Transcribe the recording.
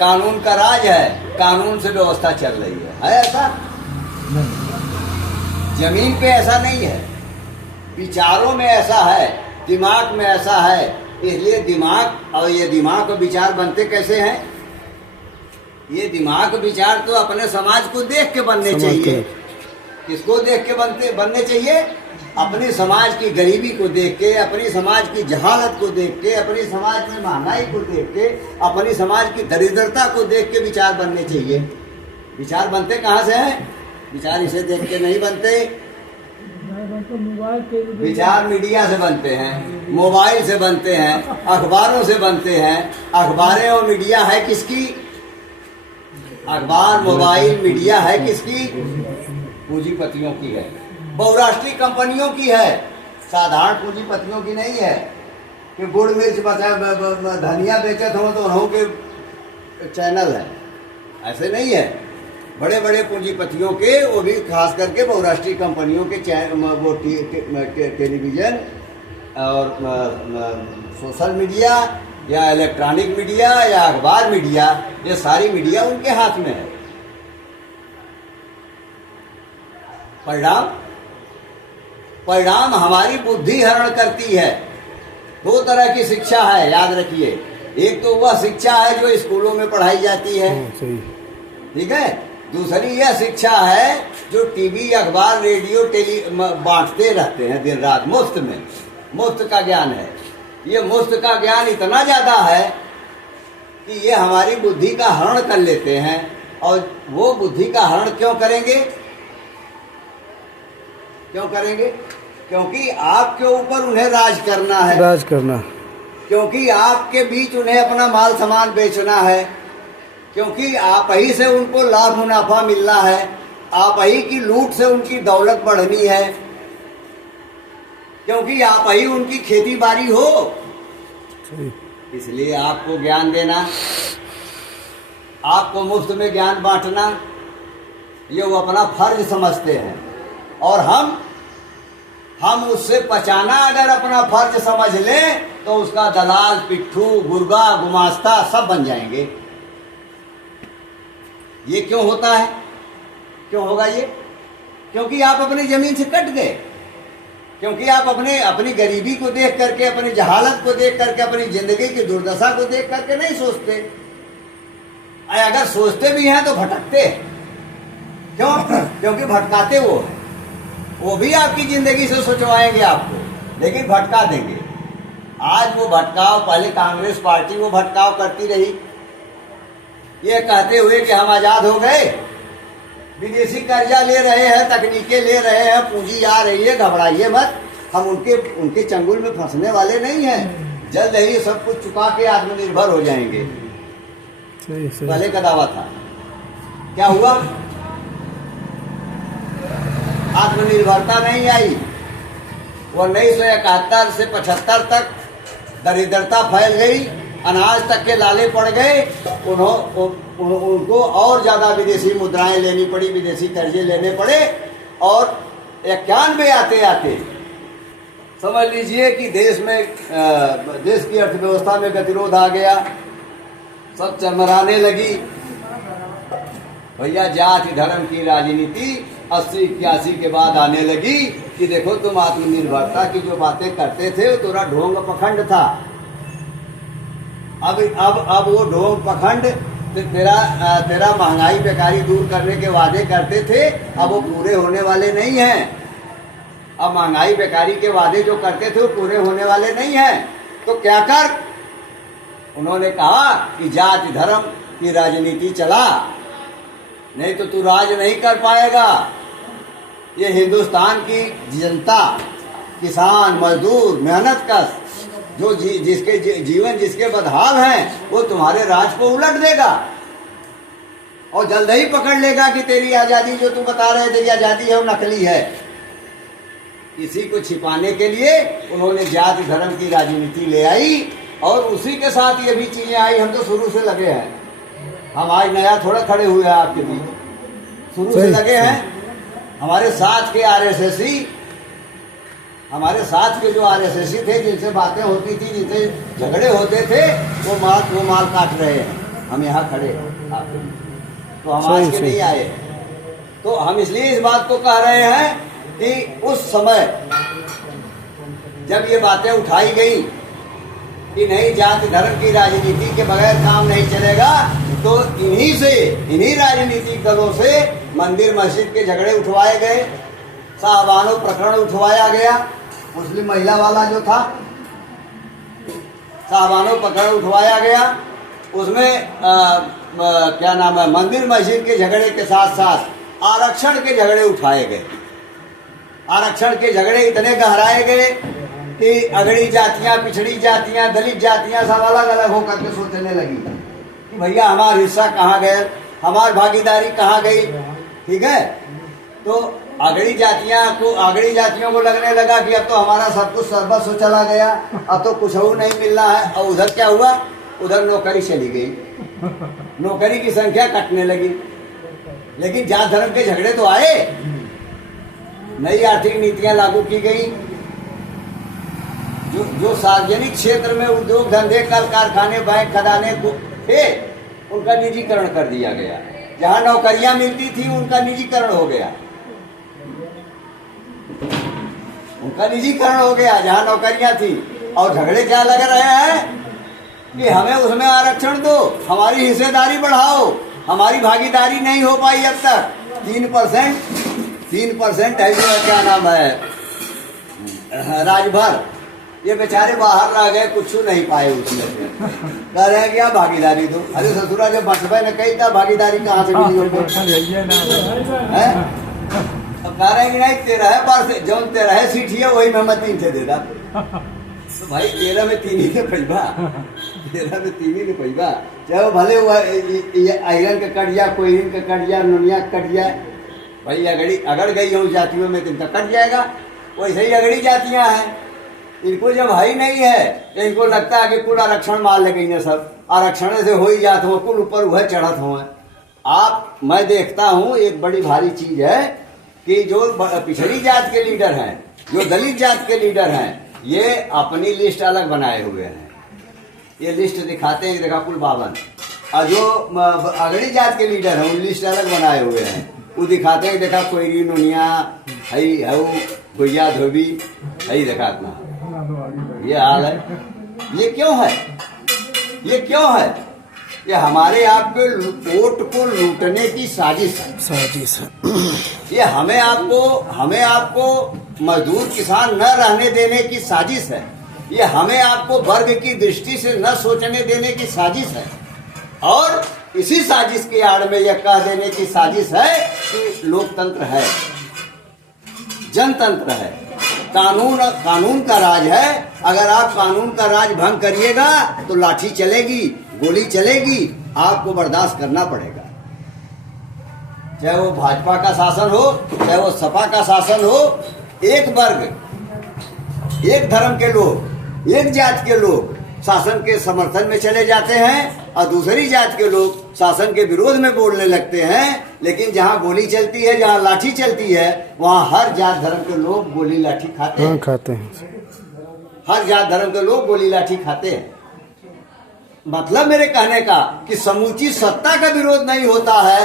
कानून का राज है, कानून से व्यवस्था चल रही है ऐसा? जमीन पे ऐसा नहीं है, विचारों में ऐसा है, दिमाग में ऐसा है। इसलिए दिमाग और ये दिमाग और विचार बनते कैसे हैं? ये दिमाग विचार तो अपने समाज को देख के बनने चाहिए। किसको देख के बनने चाहिए? अपने समाज की गरीबी को देख के, अपनी समाज की जहालत को देख के, अपनी समाज में महंगाई को देख के, अपनी समाज की दरिद्रता को देख के विचार बनने चाहिए। विचार बनते कहाँ से हैं? विचार इसे देख के नहीं बनते। विचार मीडिया से बनते हैं, मोबाइल से बनते हैं, अखबारों से बनते हैं। अखबारें और मीडिया है किसकी? अखबार, मोबाइल, मीडिया है किसकी? पूंजीपतियों की है, बहुराष्ट्रीय कंपनियों की है, साधारण पूंजीपतियों की नहीं है। कि गुड़ मिर्च धनिया बेचत हो तो उन्हों के चैनल है, ऐसे नहीं है। बड़े बड़े पूंजीपतियों के, वो भी खास करके बहुराष्ट्रीय कंपनियों के वो टेलीविजन और सोशल मीडिया या इलेक्ट्रॉनिक मीडिया या अखबार मीडिया, ये सारी मीडिया उनके हाथ में है। परिणाम हमारी बुद्धि हरण करती है। दो तरह की शिक्षा है, याद रखिए। एक तो वह शिक्षा है जो स्कूलों में पढ़ाई जाती है, ठीक है। दूसरी यह शिक्षा है जो टीवी, अखबार, रेडियो, टेली बांटते रहते हैं दिन रात मुफ्त में। मुफ्त का ज्ञान है ये। मुफ्त का ज्ञान इतना ज्यादा है कि ये हमारी बुद्धि का हरण कर लेते हैं। और वो बुद्धि का हरण क्यों करेंगे? क्योंकि आपके ऊपर उन्हें राज करना। क्योंकि आपके बीच उन्हें अपना माल सामान बेचना है। क्योंकि आप ही से उनको लाभ मुनाफा मिलना है। आप ही की लूट से उनकी दौलत बढ़नी है। क्योंकि आप ही उनकी खेती बाड़ी हो। इसलिए आपको ज्ञान देना, आपको मुफ्त में ज्ञान बांटना, ये वो अपना फर्ज समझते हैं। और हम उससे पचाना अगर अपना फर्ज समझ लें तो उसका दलाल, पिट्ठू, गुर्गा, गुमास्ता सब बन जाएंगे। ये क्यों होता है? क्यों होगा ये? क्योंकि आप अपनी जमीन से कट गए। क्योंकि आप अपनी गरीबी को देख करके, अपनी जहालत को देख करके, अपनी जिंदगी की दुर्दशा को देख करके नहीं सोचते। अगर सोचते भी हैं तो भटकते। क्यों? क्योंकि भटकाते वो भी आपकी जिंदगी से सोचवाएंगे आपको, लेकिन भटका देंगे। आज वो भटकाव, पहले कांग्रेस पार्टी वो भटकाव करती रही, ये कहते हुए कि हम आजाद हो गए, विदेशी कर्जा ले रहे हैं, तकनीकें ले रहे हैं, पूंजी आ रही है, घबराइए मत, हम उनके चंगुल में फंसने वाले नहीं हैं। जल्द ही सब कुछ चुका के आत्मनिर्भर हो जाएंगे। पहले का दावा था, क्या हुआ? आत्मनिर्भरता नहीं आई। 1971 से 75 तक दरिद्रता फैल गई, अनाज तक के लाले पड़ गए। उनको और ज्यादा विदेशी मुद्राएं लेनी पड़ी, विदेशी कर्जे लेने पड़े। और 91 आते आते समझ लीजिए कि देश की अर्थव्यवस्था में गतिरोध आ गया, सब चरमराने लगी। भैया जाति धर्म की राजनीति 80-81 के बाद आने लगी कि देखो तुम आत्मनिर्भरता की जो बातें करते थे वो थोड़ा ढोंग पखंड था। अब वो ढोंग पखंड तेरा महंगाई बेकारी दूर करने के वादे करते थे, अब वो पूरे होने वाले नहीं हैं। अब महंगाई बेकारी के वादे जो करते थे वो पूरे होने वाले नहीं हैं। तो क्या कर? उन्होंने कहा कि जाति धर्म की राजनीति चला, नहीं तो तू राज नहीं कर पाएगा। ये हिंदुस्तान की जनता, किसान, मजदूर, मेहनत कश, जो जिसके जीवन जिसके बदहाल हैं, वो तुम्हारे राज को उलट देगा और जल्द ही पकड़ लेगा कि तेरी आजादी जो तुम बता रहे थे आजादी है वो नकली है। इसी को छिपाने के लिए उन्होंने जाति धर्म की राजनीति ले आई और उसी के साथ ये भी चीजें आई। हम तो शुरू से लगे हैं, हम आज नया थोड़ा खड़े हुए हैं आपके बीच, शुरू से लगे हैं। हमारे साथ के आरएसएसी, हमारे साथ के जो आरएसएसी थे, जिनसे बातें होती थी, जिनसे झगड़े होते थे, वो माल काट रहे हैं। हम यहाँ खड़े हैं आपके बीच में। तो हम आज के नहीं आए हैं। तो हम इसलिए इस बात को कह रहे हैं कि उस समय जब ये बातें उठाई गई कि नहीं, जाति धर्म की राजनीति के बगैर काम नहीं चलेगा, तो इन्हीं राजनीतिक दलों से मंदिर मस्जिद के झगड़े उठवाए गए, साहबानो प्रकरण उठवाया गया। मुस्लिम महिला वाला जो था, साहबानो प्रकरण उठवाया गया। उसमें क्या नाम है, मंदिर मस्जिद के झगड़े के साथ साथ आरक्षण के झगड़े उठाए गए। आरक्षण के झगड़े इतने गहराए गए कि अगड़ी जातियां, पिछड़ी जातियां, दलित जातियां सब अलग अलग होकर के सोचने लगी कि भैया हमारा हिस्सा कहाँ गया, हमारी भागीदारी कहाँ गई। ठीक है, तो अगड़ी जातियों को लगने लगा कि अब तो हमारा सब कुछ सर्वस्व चला गया, अब तो कुछ और नहीं मिल रहा है। और उधर क्या हुआ, उधर नौकरी चली गई, नौकरी की संख्या घटने लगी। लेकिन जात धर्म के झगड़े तो आए, नई आर्थिक नीतियां लागू की गई। जो सार्वजनिक क्षेत्र में उद्योग धंधे, कल कारखाने, बैंक, खदाने थे, उनका निजीकरण कर दिया गया। जहां नौकरियां मिलती थी उनका निजीकरण हो गया, जहां नौकरियां थी। और झगड़े क्या लग रहे हैं कि हमें उसमें आरक्षण दो, हमारी हिस्सेदारी बढ़ाओ, हमारी भागीदारी नहीं हो पाई अब तक। 3% है जो क्या नाम है, राजभर, ये बेचारे बाहर रह गए, कुछ नहीं पाए उसमें से। कह रहे हैं कि आप भागीदारी दो। अरे ससुरा जब बसपे ने कही था भागीदारी कहाँ से मिली होगी, अब कह रहे हैं कि नहीं 13 जो 13 सीट है वही मैं 3 से दे दा। तो भाई 13 में 3 ही ने पैबा, 13 में 3 ही ने पैबा। चाहे वो भले हुआ आयरन का कट जाए, कोयरिन का कट जाए, नोनिया का कट जाए, भाई अगड़ गई हो जातियों में तो इनका कट जाएगा। वैसे ही अगड़ी जातियां हैं, इनको जब हाई नहीं है तो इनको लगता है कि कुल आरक्षण मार ले गई, सब आरक्षण से हो ही जाते हो, कुल ऊपर वह चढ़त हो। मैं देखता हूँ एक बड़ी भारी चीज है कि जो पिछड़ी जात के लीडर हैं, जो दलित जात के लीडर हैं, ये अपनी लिस्ट अलग बनाए हुए हैं। ये लिस्ट दिखाते हैं, देखा कुल 52। और जो अगड़ी जात के लीडर हैं, उन लिस्ट अलग बनाए हुए हैं। वो दिखाते हैं, देखा कोयरी, नोनिया, हई हऊ, गुइया, धोबी, हई देखा इतना। ये हाल है। ये क्यों है? ये हमारे आपके वोट को लूटने की साजिश है। ये हमें आपको मजदूर किसान न रहने देने की साजिश है। ये हमें आपको वर्ग की दृष्टि से न सोचने देने की साजिश है। और इसी साजिश के आड़ में यह कह देने की साजिश है कि लोकतंत्र है, जनतंत्र है, कानून का राज है। अगर आप कानून का राज भंग करिएगा तो लाठी चलेगी, गोली चलेगी, आपको बर्दाश्त करना पड़ेगा। चाहे वो भाजपा का शासन हो, चाहे वो सपा का शासन हो, एक वर्ग, एक धर्म के लोग, एक जात के लोग शासन के समर्थन में चले जाते हैं और दूसरी जात के लोग शासन के विरोध में बोलने लगते हैं। लेकिन जहाँ गोली चलती है, जहाँ लाठी चलती है, वहाँ हर जात धर्म के लोग गोली लाठी खाते हैं। हर जात धर्म के लोग गोली लाठी खाते हैं। मतलब मेरे कहने का कि समूची सत्ता का विरोध नहीं होता है।